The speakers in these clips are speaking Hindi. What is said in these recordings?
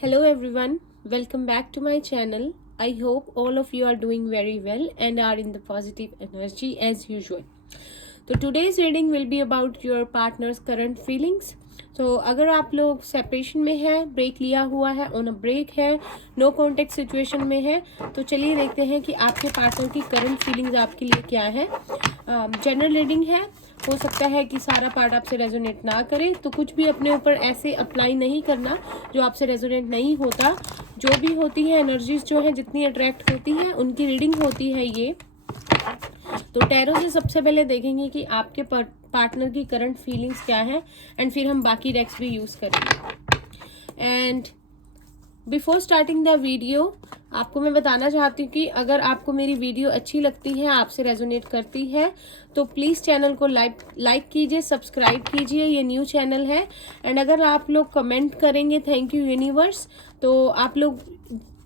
Hello everyone, welcome back to my channel. I hope all of you are doing very well and are in the positive energy as usual. So today's reading will be about your partner's current feelings. तो अगर आप लोग सेपरेशन में है, ब्रेक लिया हुआ है, ऑन अ ब्रेक है, नो कॉन्टेक्ट सिचुएशन में है, तो चलिए देखते हैं कि आपके पार्टनर की करंट फीलिंग्स आपके लिए क्या है. जनरल रीडिंग है, हो सकता है कि सारा पार्ट आपसे रेजोनेट ना करे, तो कुछ भी अपने ऊपर ऐसे अप्लाई नहीं करना जो आपसे रेजोनेट नहीं होता. जो भी होती है एनर्जीज जो है जितनी अट्रैक्ट होती है उनकी रीडिंग होती है ये. तो टैरो से सबसे पहले देखेंगे कि आपके पार्टनर की करंट फीलिंग्स क्या है एंड फिर हम बाकी डेक्स भी यूज करेंगे. And before starting the video आपको मैं बताना चाहती हूँ कि अगर आपको मेरी वीडियो अच्छी लगती है, आपसे रेजोनेट करती है, तो प्लीज़ चैनल को लाइक कीजिए, सब्सक्राइब कीजिए. ये न्यू चैनल है. एंड अगर आप लोग कमेंट करेंगे थैंक यू यूनिवर्स, तो आप लोग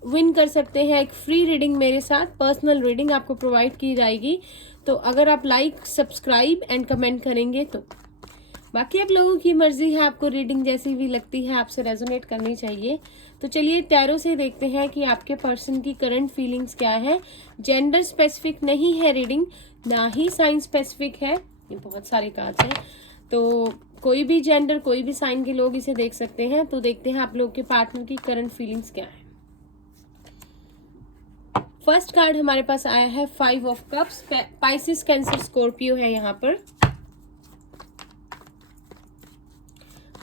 विन कर सकते हैं एक फ्री रीडिंग मेरे साथ. पर्सनल रीडिंग आपको प्रोवाइड की जाएगी. तो अगर आप लाइक, सब्सक्राइब एंड कमेंट करेंगे तो. बाकी आप लोगों की मर्जी है, आपको रीडिंग जैसी भी लगती है आपसे रेजोनेट करनी चाहिए. तो चलिए टैरो से देखते हैं कि आपके पर्सन की करंट फीलिंग्स क्या है. जेंडर स्पेसिफिक नहीं है रीडिंग, ना ही साइन स्पेसिफिक है. ये बहुत सारे कार्ड्स हैं, तो कोई भी जेंडर, कोई भी साइन के लोग इसे देख सकते हैं. तो देखते हैं आप लोग के पार्टनर की करंट फीलिंग्स क्या है. फर्स्ट कार्ड हमारे पास आया है 5 of cups. Pisces, cancer, Scorpio है यहाँ पर.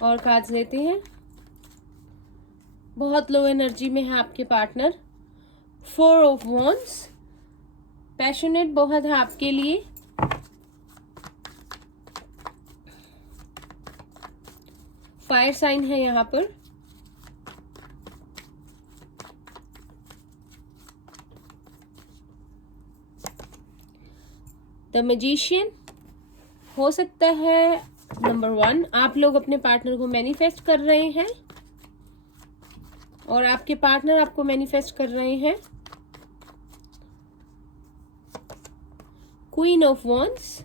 और कार्ड्स लेते हैं. बहुत लो एनर्जी में है आपके पार्टनर. 4 ऑफ वॉन्ड्स, पैशनेट बहुत है आपके लिए. फायर साइन है यहाँ पर. The magician. हो सकता है नंबर 1 आप लोग अपने पार्टनर को मैनिफेस्ट कर रहे हैं और आपके पार्टनर आपको मैनिफेस्ट कर रहे हैं. Queen of wands.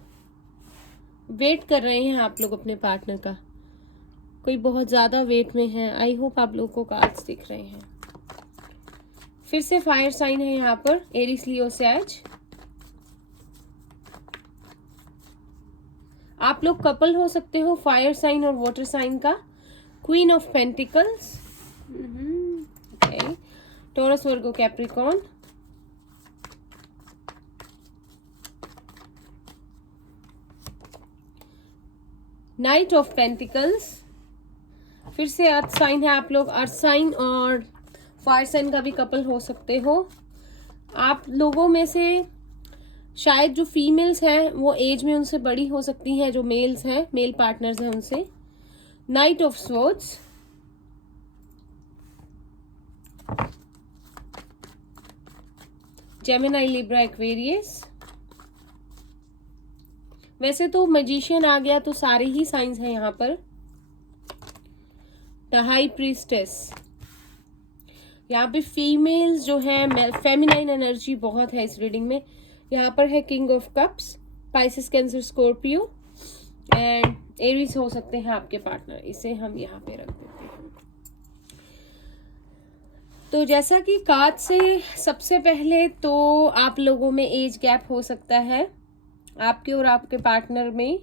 वेट कर रहे हैं आप लोग अपने पार्टनर का. कोई बहुत ज्यादा वेट में है. आई होप आप लोग को कार्ड्स दिख रहे हैं. फिर से फायर साइन है यहाँ पर. एरिस, लियो, सैज. आप लोग कपल हो सकते हो फायर साइन और वाटर साइन का. Queen of pentacles. Okay. Taurus, Virgo, Capricorn. Night of pentacles. फिर से अर्थ साइन है. आप लोग अर्थ साइन और फायर साइन का भी कपल हो सकते हो. आप लोगों में से शायद जो फीमेल्स हैं वो एज में उनसे बड़ी हो सकती हैं, जो मेल्स हैं, मेल पार्टनर्स हैं उनसे. Night of swords. Gemini, Libra, Aquarius. वैसे तो मैजिशियन आ गया तो सारे ही साइंस हैं यहाँ पर. The high priestess. यहाँ पे फीमेल्स जो है, फेमिनाइन एनर्जी बहुत है इस रीडिंग में. यहाँ पर है king of cups. Pisces, cancer, Scorpio and Aries हो सकते हैं आपके पार्टनर. इसे हम यहाँ पे रख देते हैं. तो जैसा कि कार्ड से सबसे पहले तो आप लोगों में एज गैप हो सकता है, आपके और आपके पार्टनर में.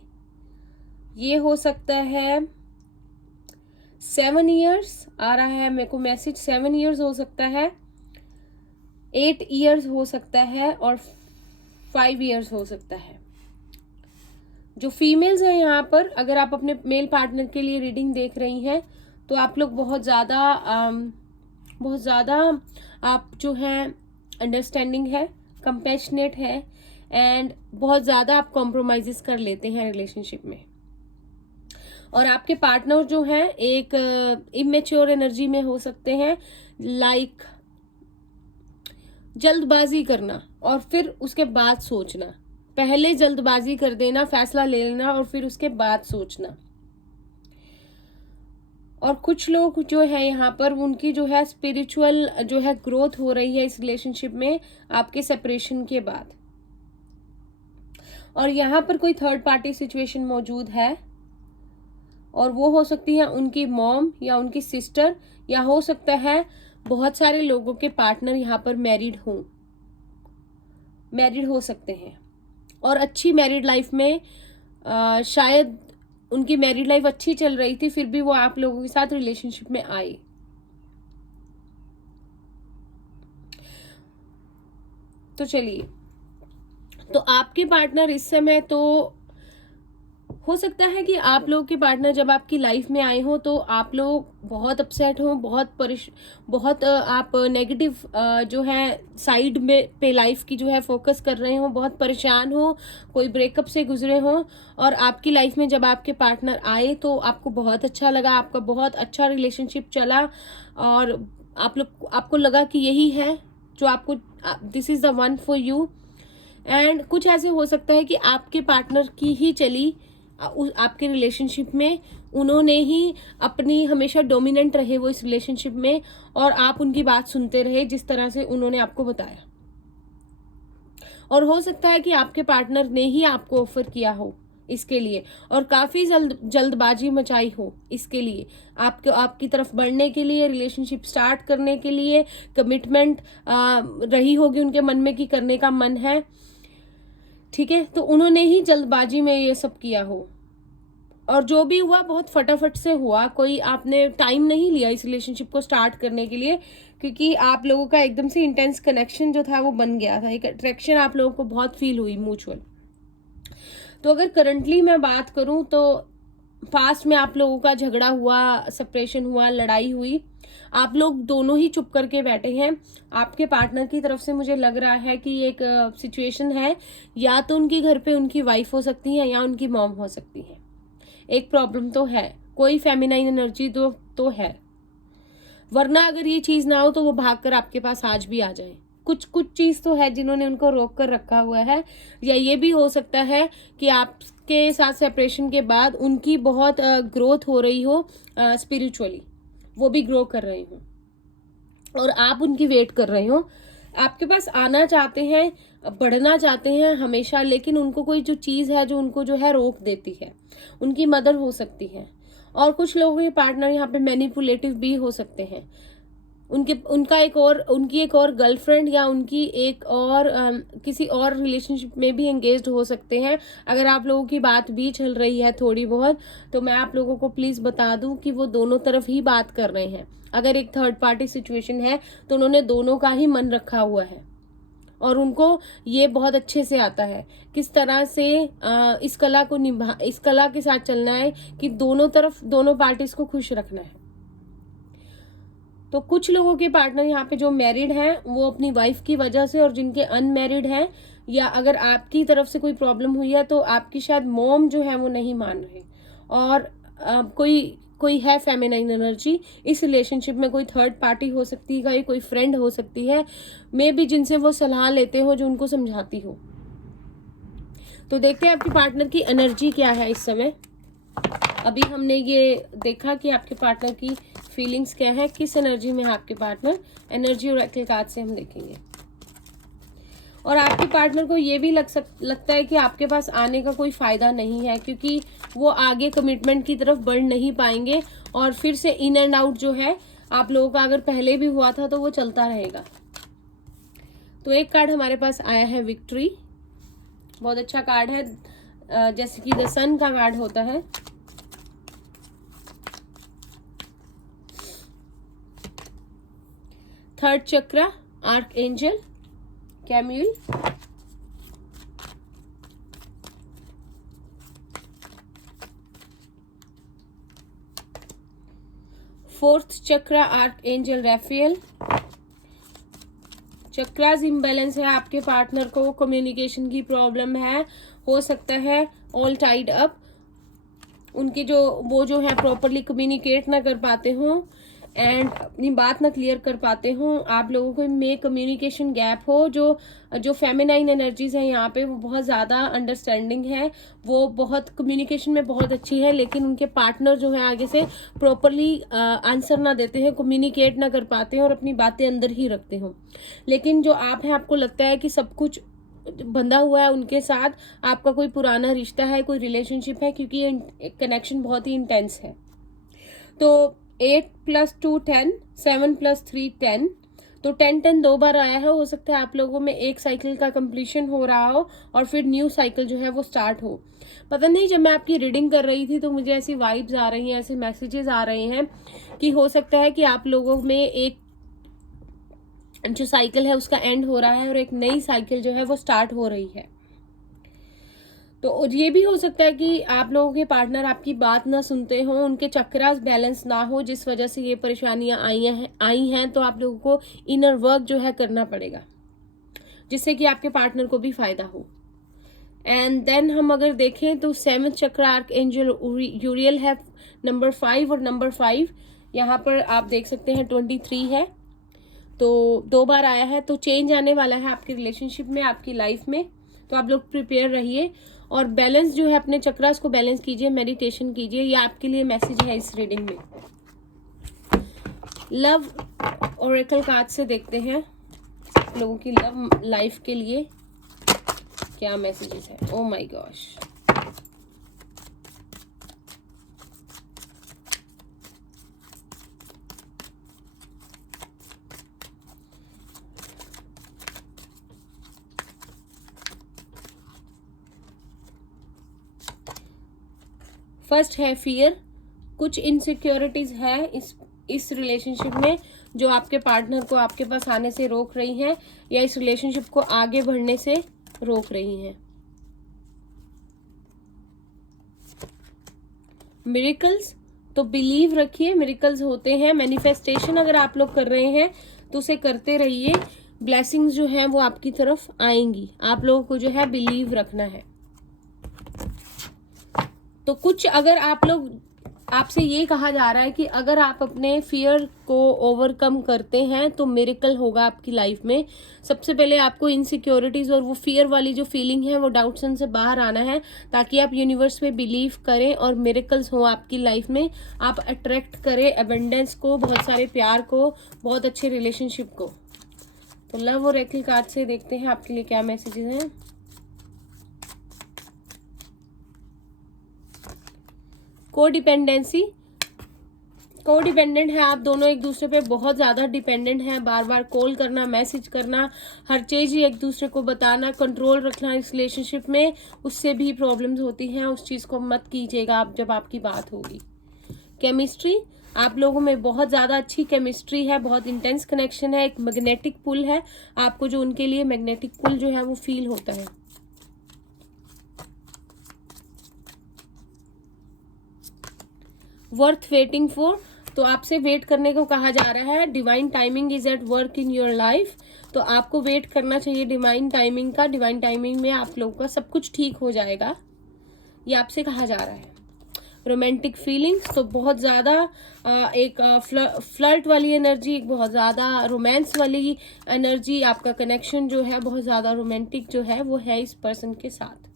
ये हो सकता है 7 इयर्स आ रहा है मेरे को मैसेज. 7 इयर्स हो सकता है, 8 इयर्स हो सकता है और 5 इयर्स हो सकता है. जो फीमेल्स हैं यहाँ पर, अगर आप अपने मेल पार्टनर के लिए रीडिंग देख रही हैं तो आप लोग बहुत ज़्यादा आप जो है अंडरस्टैंडिंग है, कंपैशनेट है एंड बहुत ज़्यादा आप कॉम्प्रोमाइजेस कर लेते हैं रिलेशनशिप में. और आपके पार्टनर जो है एक इमेच्योर एनर्जी में हो सकते हैं. लाइक जल्दबाजी करना और फिर उसके बाद सोचना. पहले जल्दबाजी कर देना, फैसला ले लेना और फिर उसके बाद सोचना. और कुछ लोग जो है यहाँ पर उनकी जो है स्पिरिचुअल जो है ग्रोथ हो रही है इस रिलेशनशिप में आपके सेपरेशन के बाद. और यहाँ पर कोई थर्ड पार्टी सिचुएशन मौजूद है और वो हो सकती है उनकी मॉम या उनकी सिस्टर, या हो सकता है बहुत सारे लोगों के पार्टनर यहाँ पर मैरिड हो सकते हैं और अच्छी मैरिड लाइफ में शायद उनकी मैरिड लाइफ अच्छी चल रही थी, फिर भी वो आप लोगों के साथ रिलेशनशिप में आए। तो चलिए, तो आपके पार्टनर इस समय तो हो सकता है कि आप लोग के पार्टनर जब आपकी लाइफ में आए हो तो आप लोग बहुत अपसेट हो, बहुत आप नेगेटिव जो है साइड में पे लाइफ की जो है फोकस कर रहे हो, बहुत परेशान हो, कोई ब्रेकअप से गुजरे हो, और आपकी लाइफ में जब आपके पार्टनर आए तो आपको बहुत अच्छा लगा, आपका बहुत अच्छा रिलेशनशिप चला और आपको लगा कि यही है जो आपको, this is the one for you. And कुछ ऐसे हो सकता है कि आपके पार्टनर की ही चली आपके रिलेशनशिप में, उन्होंने ही अपनी हमेशा डोमिनेंट रहे वो इस रिलेशनशिप में, और आप उनकी बात सुनते रहे जिस तरह से उन्होंने आपको बताया। और हो सकता है कि आपके पार्टनर ने ही आपको ऑफर किया हो इसके लिए और काफी जल्दबाजी मचाई हो इसके लिए, आपकी तरफ बढ़ने के लिए, रिलेशनशिप स्टार्ट करने के लिए, कमिटमेंट रही होगी उनके मन में कि करने का मन है, ठीक है। तो उन्होंने ही जल्दबाजी में ये सब किया हो, और जो भी हुआ बहुत फटाफट से हुआ, कोई आपने टाइम नहीं लिया इस रिलेशनशिप को स्टार्ट करने के लिए, क्योंकि आप लोगों का एकदम से इंटेंस कनेक्शन जो था वो बन गया था, एक अट्रैक्शन आप लोगों को बहुत फील हुई म्यूचुअल। तो अगर करंटली मैं बात करूं तो पास्ट में आप लोगों का झगड़ा हुआ, सेपरेशन हुआ, लड़ाई हुई, आप लोग दोनों ही चुप करके बैठे हैं। आपके पार्टनर की तरफ से मुझे लग रहा है कि एक सिचुएशन है, या तो उनके घर पे उनकी वाइफ हो सकती है या उनकी मॉम हो सकती है। एक प्रॉब्लम तो है, कोई फेमिनाइन एनर्जी तो है, वरना अगर ये चीज ना हो तो वो भागकर आपके पास आज भी आ जाए। कुछ चीज तो है जिन्होंने उनको रोक कर रखा हुआ है, या ये भी हो सकता है कि आपके साथ सेपरेशन के बाद उनकी बहुत ग्रोथ हो रही हो स्पिरिचुअली, वो भी ग्रो कर रहे हो और आप उनकी वेट कर रहे हो, आपके पास आना चाहते हैं, बढ़ना चाहते हैं हमेशा, लेकिन उनको कोई जो चीज है जो उनको जो है रोक देती है, उनकी मदर हो सकती है। और कुछ लोगों के पार्टनर यहाँ पे मैनिपुलेटिव भी हो सकते हैं, उनकी एक और गर्लफ्रेंड या उनकी एक और किसी और रिलेशनशिप में भी एंगेज्ड हो सकते हैं। अगर आप लोगों की बात भी चल रही है थोड़ी बहुत, तो मैं आप लोगों को प्लीज बता दूं कि वो दोनों तरफ ही बात कर रहे हैं। अगर एक थर्ड पार्टी सिचुएशन है तो उन्होंने दोनों का ही मन रखा हुआ है और उनको ये बहुत अच्छे से आता है किस तरह से इस कला के साथ चलना है कि दोनों पार्टीज को खुश रखना है। तो कुछ लोगों के पार्टनर यहाँ पे जो मैरिड हैं वो अपनी वाइफ की वजह से, और जिनके अनमैरिड हैं, या अगर आपकी तरफ से कोई प्रॉब्लम हुई है तो आपकी शायद मॉम जो है वो नहीं मान रहे, और कोई है फेमिनाइन एनर्जी इस रिलेशनशिप में, कोई थर्ड पार्टी हो सकती है, कोई फ्रेंड हो सकती है, मे बी जिनसे वो सलाह लेते हो, जो उनको समझाती हो। तो देखते हैं आपके पार्टनर की एनर्जी क्या है इस समय। अभी हमने ये देखा कि आपके पार्टनर की फीलिंग्स क्या है, किस एनर्जी में है आपके पार्टनर, एनर्जी ओरेकल कार्ड से हम देखेंगे। और आपके पार्टनर को ये भी लगता है कि आपके पास आने का कोई फायदा नहीं है, क्योंकि वो आगे कमिटमेंट की तरफ बढ़ नहीं पाएंगे, और फिर से इन एंड आउट जो है आप लोगों का अगर पहले भी हुआ था तो वो चलता रहेगा। तो एक कार्ड हमारे पास आया है विक्ट्री, बहुत अच्छा कार्ड है, जैसे कि द सन का कार्ड होता है। Third chakra, archangel, Chamuel, fourth chakra, archangel Raphael. Chakras imbalance है आपके पार्टनर को, कम्युनिकेशन की प्रॉब्लम है, हो सकता है ऑल टाइड अप, उनके वो जो है प्रॉपरली कम्युनिकेट ना कर पाते हो एंड अपनी बात ना क्लियर कर पाते हो, आप लोगों को में कम्युनिकेशन गैप हो। जो फेमिनाइन एनर्जीज है यहाँ पे वो बहुत ज़्यादा अंडरस्टैंडिंग है, वो बहुत कम्युनिकेशन में बहुत अच्छी है, लेकिन उनके पार्टनर जो है आगे से प्रॉपरली आंसर ना देते हैं, कम्युनिकेट ना कर पाते हैं और अपनी बातें अंदर ही रखते हो। लेकिन जो आप हैं, आपको लगता है कि सब कुछ बंधा हुआ है उनके साथ, आपका कोई पुराना रिश्ता है, कोई रिलेशनशिप है, क्योंकि ये कनेक्शन बहुत ही इंटेंस है। तो 8 + 2 10, 7 + 3 10, तो 10 2 बार आया है। हो सकता है आप लोगों में एक साइकिल का कंप्लीशन हो रहा हो और फिर न्यू साइकिल जो है वो स्टार्ट हो। पता नहीं, जब मैं आपकी रीडिंग कर रही थी तो मुझे ऐसी वाइब्स आ रही हैं, ऐसे मैसेजेस आ रहे हैं कि हो सकता है कि आप लोगों में एक जो साइकिल है उसका एंड हो रहा है और एक नई साइकिल जो है वो स्टार्ट हो रही है। तो ये भी हो सकता है कि आप लोगों के पार्टनर आपकी बात ना सुनते हो, उनके चक्रास बैलेंस ना हो, जिस वजह से ये परेशानियां आई हैं। तो आप लोगों को इनर वर्क जो है करना पड़ेगा, जिससे कि आपके पार्टनर को भी फायदा हो। एंड देन हम अगर देखें तो 7th चक्र आर्क एंजल यूरियल है नंबर 5, और नंबर 5 यहाँ पर आप देख सकते हैं 23 है, तो 2 बार आया है। तो चेंज आने वाला है आपकी रिलेशनशिप में, आपकी लाइफ में। तो आप लोग प्रिपेयर रहिए और बैलेंस जो है अपने चक्रास को बैलेंस कीजिए, मेडिटेशन कीजिए। ये आपके लिए मैसेज है इस रीडिंग में। लव ओरेकल कार्ड से देखते हैं लोगों की लव लाइफ के लिए क्या मैसेजेस है। ओ माय गॉश, फर्स्ट है फियर। कुछ इनसिक्योरिटीज है इस रिलेशनशिप में जो आपके पार्टनर को आपके पास आने से रोक रही हैं या इस रिलेशनशिप को आगे बढ़ने से रोक रही हैं। मिरेकल्स, तो बिलीव रखिए, मिरेकल्स होते हैं। मैनिफेस्टेशन अगर आप लोग कर रहे हैं तो उसे करते रहिए। ब्लेसिंग्स जो है वो आपकी तरफ आएंगी, आप लोगों को जो है बिलीव रखना है। तो कुछ अगर आप लोग, आपसे ये कहा जा रहा है कि अगर आप अपने फियर को ओवरकम करते हैं तो मिरेकल होगा आपकी लाइफ में। सबसे पहले आपको इनसिक्योरिटीज और वो फियर वाली जो फीलिंग है वो डाउट्सन से बाहर आना है, ताकि आप यूनिवर्स पे बिलीव करें और मिरेकल्स हो आपकी लाइफ में। आप अट्रैक्ट करें अबंडेंस को, बहुत सारे प्यार को, बहुत अच्छे रिलेशनशिप को। तो लव और ओरेकल कार्ड से देखते हैं आपके लिए क्या मैसेजेस हैं। कोडिपेंडेंसी, कोडिपेंडेंट है आप दोनों, एक दूसरे पे बहुत ज़्यादा डिपेंडेंट हैं। बार बार कॉल करना, मैसेज करना, हर चीज़ ही एक दूसरे को बताना, कंट्रोल रखना इस रिलेशनशिप में, उससे भी प्रॉब्लम्स होती हैं। उस चीज़ को मत कीजिएगा आप जब आपकी बात होगी। केमिस्ट्री, आप लोगों में बहुत ज़्यादा अच्छी केमिस्ट्री है, बहुत इंटेंस कनेक्शन है, एक मैग्नेटिक पुल है आपको, जो उनके लिए मैग्नेटिक पुल जो है वो फील होता है। वर्थ वेटिंग फॉर, तो आपसे वेट करने को कहा जा रहा है। Divine timing is at work in your life, तो आपको वेट करना चाहिए डिवाइन टाइमिंग का। डिवाइन टाइमिंग में आप लोगों का सब कुछ ठीक हो जाएगा, ये आपसे कहा जा रहा है। रोमांटिक फीलिंग्स, तो बहुत ज़्यादा एक फ्लर्ट वाली एनर्जी, एक बहुत ज़्यादा रोमांस वाली एनर्जी, आपका कनेक्शन जो है बहुत ज़्यादा रोमांटिक जो है वो है इस पर्सन के साथ।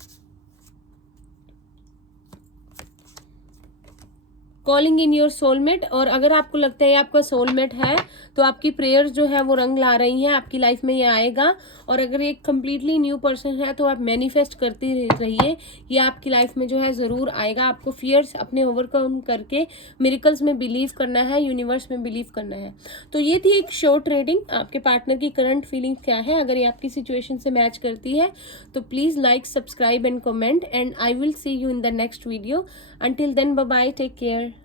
कॉलिंग इन योर सोलमेट, और अगर आपको लगता है आपका सोलमेट है तो आपकी प्रेयर्स जो है वो रंग ला रही हैं, आपकी लाइफ में ये आएगा। और अगर एक कम्प्लीटली न्यू पर्सन है तो आप मैनिफेस्ट करते रहिए, ये आपकी लाइफ में जो है ज़रूर आएगा। आपको फियर्स अपने ओवरकम करके मिरेकल्स में बिलीव करना है, यूनिवर्स में बिलीव करना है। तो ये थी एक शॉर्ट रीडिंग, आपके पार्टनर की करंट फीलिंग क्या है। अगर ये आपकी सिचुएशन से मैच करती है तो please like, subscribe and comment, and I will see you in the next video. Until then, bye bye, take care.